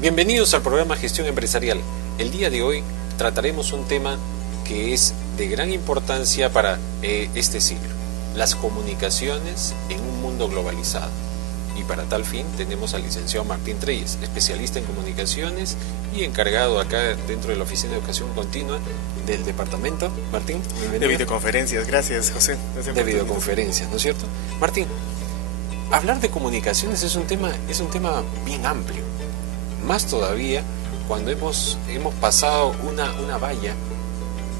Bienvenidos al programa Gestión Empresarial. El día de hoy trataremos un tema que es de gran importancia para este siglo: las comunicaciones en un mundo globalizado. Y para tal fin tenemos al licenciado Martín Treyes, especialista en comunicaciones y encargado acá dentro de la Oficina de Educación Continua del departamento. Martín, bienvenido. De videoconferencias, gracias José. Gracias de videoconferencias, ¿no es cierto? Martín, hablar de comunicaciones es un tema bien amplio. Más todavía cuando hemos pasado una valla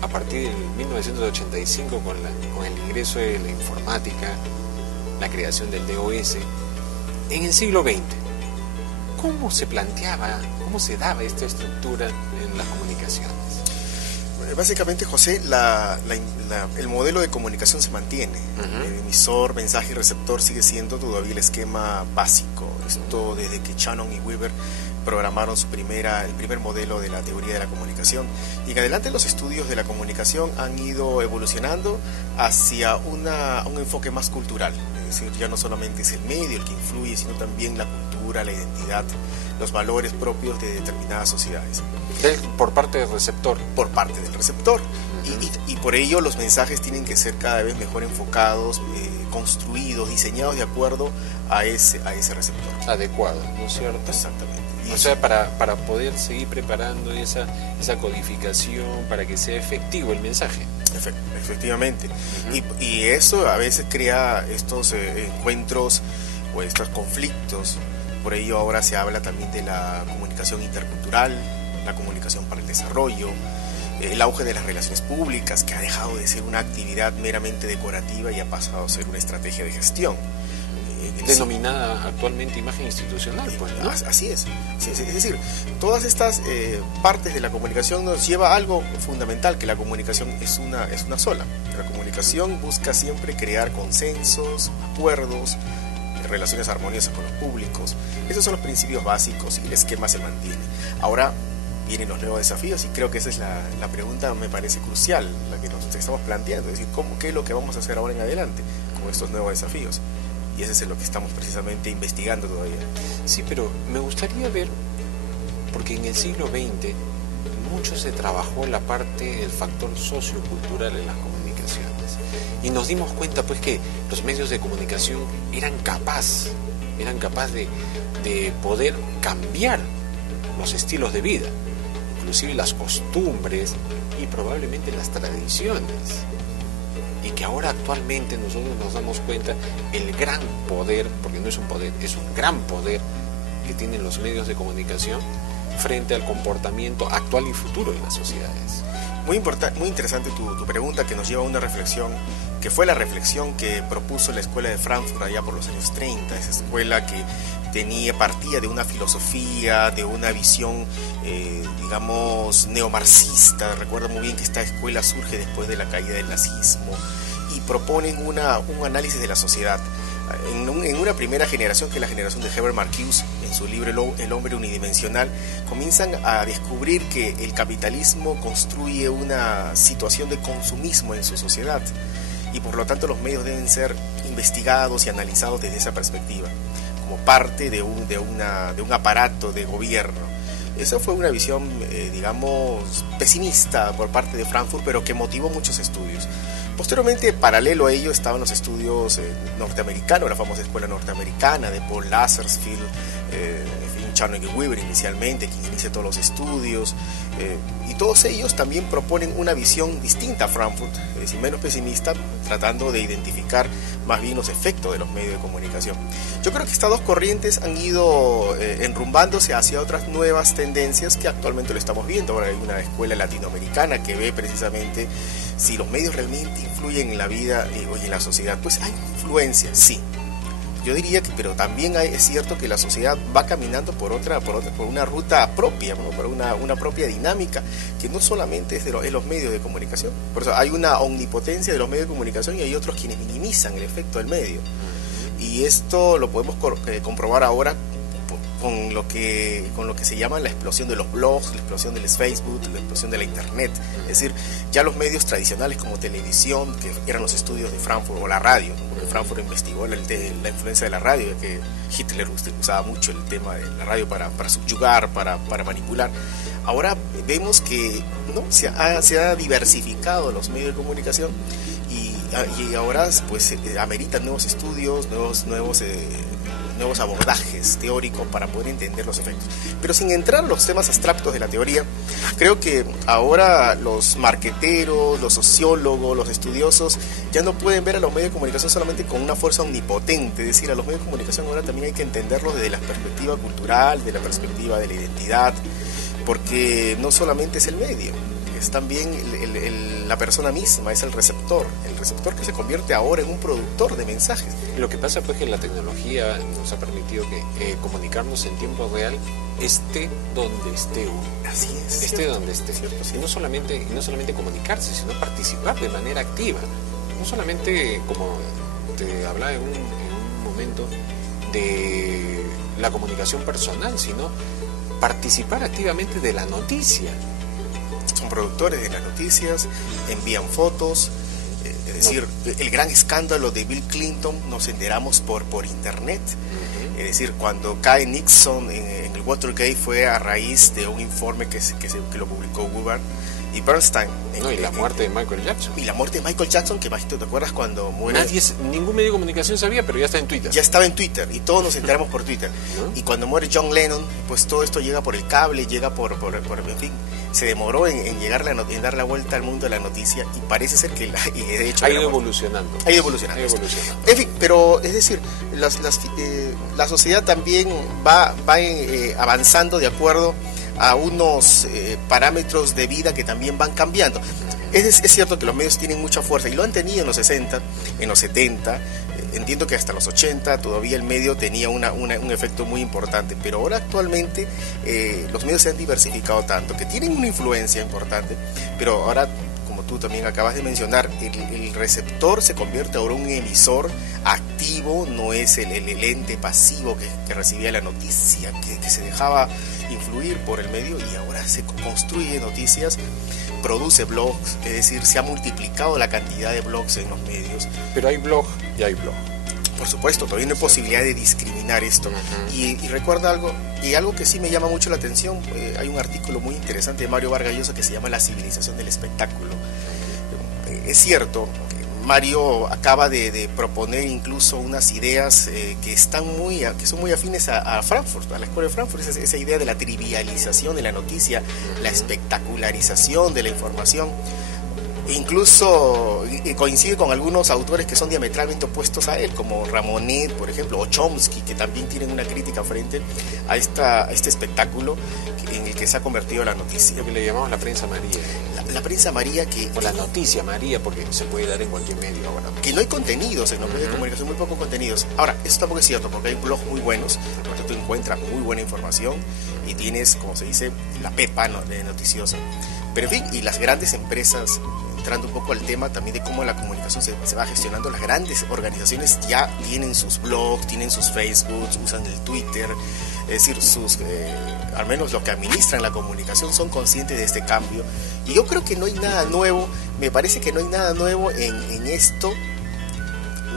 a partir del 1985 con el ingreso de la informática, la creación del DOS. En el siglo XX, ¿cómo se planteaba, cómo se daba esta estructura en las comunicaciones? Básicamente, José, el modelo de comunicación se mantiene. El emisor, mensaje y receptor sigue siendo todavía el esquema básico. Esto desde que Shannon y Weaver programaron el primer modelo de la teoría de la comunicación. Y en adelante los estudios de la comunicación han ido evolucionando hacia un enfoque más cultural. Es decir, ya no solamente es el medio el que influye, sino también la cultura, la identidad, los valores propios de determinadas sociedades. Por parte del receptor. Por parte del receptor. Y por ello los mensajes tienen que ser cada vez mejor enfocados, construidos, diseñados de acuerdo a ese receptor. Adecuado, ¿no es cierto? Exactamente. O sea, para poder seguir preparando esa codificación para que sea efectivo el mensaje. Efectivamente. Y eso a veces crea estos encuentros o estos conflictos. Por ello ahora se habla también de la comunicación intercultural, la comunicación para el desarrollo, el auge de las relaciones públicas, que ha dejado de ser una actividad meramente decorativa y ha pasado a ser una estrategia de gestión. Denominada actualmente imagen institucional, pues, ¿no? Así es. Sí, es decir, todas estas partes de la comunicación nos lleva a algo fundamental, que la comunicación es una sola. La comunicación busca siempre crear consensos, acuerdos, relaciones armoniosas con los públicos. Esos son los principios básicos y el esquema se mantiene. Ahora vienen los nuevos desafíos y creo que esa es la pregunta, me parece crucial, la que nos estamos planteando. Es decir, ¿qué es lo que vamos a hacer ahora en adelante con estos nuevos desafíos? Y ese es lo que estamos precisamente investigando todavía. Sí, pero me gustaría ver, porque en el siglo XX mucho se trabajó la parte del factor sociocultural en las comunicaciones. Y nos dimos cuenta pues que los medios de comunicación eran capaces de poder cambiar los estilos de vida, inclusive las costumbres y probablemente las tradiciones. Y que ahora actualmente nosotros nos damos cuenta el gran poder, porque no es un poder, es un gran poder que tienen los medios de comunicación frente al comportamiento actual y futuro de las sociedades. Muy interesante tu pregunta, que nos lleva a una reflexión, que fue la reflexión que propuso la Escuela de Frankfurt allá por los años 30, esa escuela que partía de una filosofía, de una visión, digamos, neomarxista. Recuerdo muy bien que esta escuela surge después de la caída del nazismo y proponen un análisis de la sociedad. En una primera generación, que es la generación de Herbert Marcuse, en su libro El hombre unidimensional, comienzan a descubrir que el capitalismo construye una situación de consumismo en su sociedad y por lo tanto los medios deben ser investigados y analizados desde esa perspectiva, como parte de un aparato de gobierno. Esa fue una visión, digamos, pesimista por parte de Frankfurt, pero que motivó muchos estudios. Posteriormente, paralelo a ello, estaban los estudios norteamericanos, la famosa escuela norteamericana de Paul Lazarsfeld, Shannon y Weaver inicialmente, quien inicia todos los estudios, y todos ellos también proponen una visión distinta a Frankfurt, es decir, menos pesimista, tratando de identificar más bien los efectos de los medios de comunicación. Yo creo que estas dos corrientes han ido enrumbándose hacia otras nuevas tendencias que actualmente lo estamos viendo. Ahora hay una escuela latinoamericana que ve precisamente si los medios realmente influyen en la vida y en la sociedad. Pues hay influencia, sí. Yo diría que, pero también es cierto que la sociedad va caminando por una ruta propia, ¿no? Por una propia dinámica, que no solamente es de los medios de comunicación. Por eso hay una omnipotencia de los medios de comunicación y hay otros quienes minimizan el efecto del medio. Y esto lo podemos comprobar ahora con lo que se llama la explosión de los blogs, la explosión del Facebook, la explosión de la internet. Es decir, ya los medios tradicionales como televisión, que eran los estudios de Frankfurt, o la radio, porque Frankfurt investigó la influencia de la radio, ya que Hitler usaba mucho el tema de la radio para subyugar, para manipular. Ahora vemos que no se ha diversificado los medios de comunicación y ahora pues ameritan nuevos estudios, nuevos abordajes teóricos para poder entender los efectos. Pero sin entrar a los temas abstractos de la teoría, creo que ahora los marqueteros, los sociólogos, los estudiosos ya no pueden ver a los medios de comunicación solamente con una fuerza omnipotente. Es decir, a los medios de comunicación ahora también hay que entenderlos desde la perspectiva cultural, de la perspectiva de la identidad, porque no solamente es el medio, es también la persona misma, es el receptor que se convierte ahora en un productor de mensajes. Lo que pasa pues que la tecnología nos ha permitido que comunicarnos en tiempo real esté donde esté uno. Así es. Esté donde esté. Cierto, sí. Y no solamente comunicarse, sino participar de manera activa. No solamente, como te hablaba en un momento, de la comunicación personal, sino participar activamente de la noticia. Son productores de las noticias, envían fotos, es decir, el gran escándalo de Bill Clinton nos enteramos por internet. Es decir, cuando cae Nixon en el Watergate fue a raíz de un informe que lo publicó Woodward y Bernstein. Y la muerte de Michael Jackson. Y la muerte de Michael Jackson, que ¿te acuerdas cuando muere? Ningún medio de comunicación sabía, pero ya está en Twitter. Ya estaba en Twitter y todos nos enteramos por Twitter. ¿No? Y cuando muere John Lennon, pues todo esto llega por el cable, llega por en fin, se demoró en dar la vuelta al mundo de la noticia y parece ser que de hecho ha ido evolucionando. Ha ido evolucionando. En fin, pero es decir, la sociedad también va avanzando de acuerdo a unos parámetros de vida que también van cambiando. Es cierto que los medios tienen mucha fuerza y lo han tenido en los 60, en los 70, entiendo que hasta los 80 todavía el medio tenía un efecto muy importante, pero ahora actualmente los medios se han diversificado tanto que tienen una influencia importante, pero ahora, como tú también acabas de mencionar, el receptor se convierte ahora en un emisor activo, no es el ente pasivo que recibía la noticia, que se dejaba influir por el medio, y ahora se construye noticias, produce blogs, es decir, se ha multiplicado la cantidad de blogs en los medios. Pero hay blog y hay blog. Por supuesto, todavía no hay posibilidad de discriminar esto. Y recuerda algo que sí me llama mucho la atención, hay un artículo muy interesante de Mario Vargas Llosa que se llama La civilización del espectáculo. Es cierto, Mario acaba de proponer incluso unas ideas que son muy afines a Frankfurt, a la escuela de Frankfurt, esa idea de la trivialización de la noticia, la espectacularización de la información. Incluso coincide con algunos autores que son diametralmente opuestos a él, como Ramonet, por ejemplo, o Chomsky, que también tienen una crítica frente a este espectáculo en el que se ha convertido la noticia. Lo que le llamamos la prensa María. La prensa María o la noticia María, porque se puede dar en cualquier medio ahora. Que no hay contenidos en los medios de comunicación, muy pocos contenidos. Ahora, eso tampoco es cierto, porque hay blogs muy buenos, porque tú encuentras muy buena información y tienes, como se dice, la pepa noticiosa. Pero en fin, y las grandes empresas, entrando un poco al tema también de cómo la comunicación se va gestionando, las grandes organizaciones ya tienen sus blogs, tienen sus Facebooks, usan el Twitter, es decir, al menos los que administran la comunicación son conscientes de este cambio, y yo creo que no hay nada nuevo, me parece que no hay nada nuevo en esto.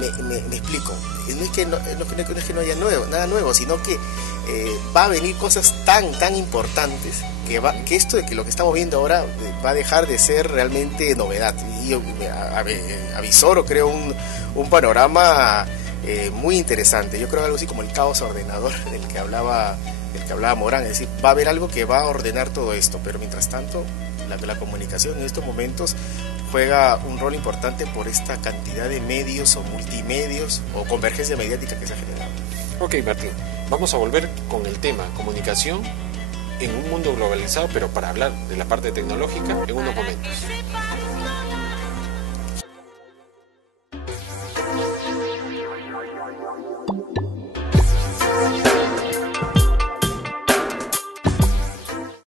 Me explico, no es que no haya nada nuevo, sino que va a venir cosas tan importantes que esto de que lo que estamos viendo ahora va a dejar de ser realmente novedad. Y yo avisoro, creo, un panorama muy interesante. Yo creo algo así como el caos ordenador del que hablaba Morán, es decir, va a haber algo que va a ordenar todo esto, pero mientras tanto la comunicación en estos momentos juega un rol importante por esta cantidad de medios o multimedios o convergencia mediática que se ha generado. Ok, Martín, vamos a volver con el tema comunicación en un mundo globalizado, pero para hablar de la parte tecnológica en unos momentos.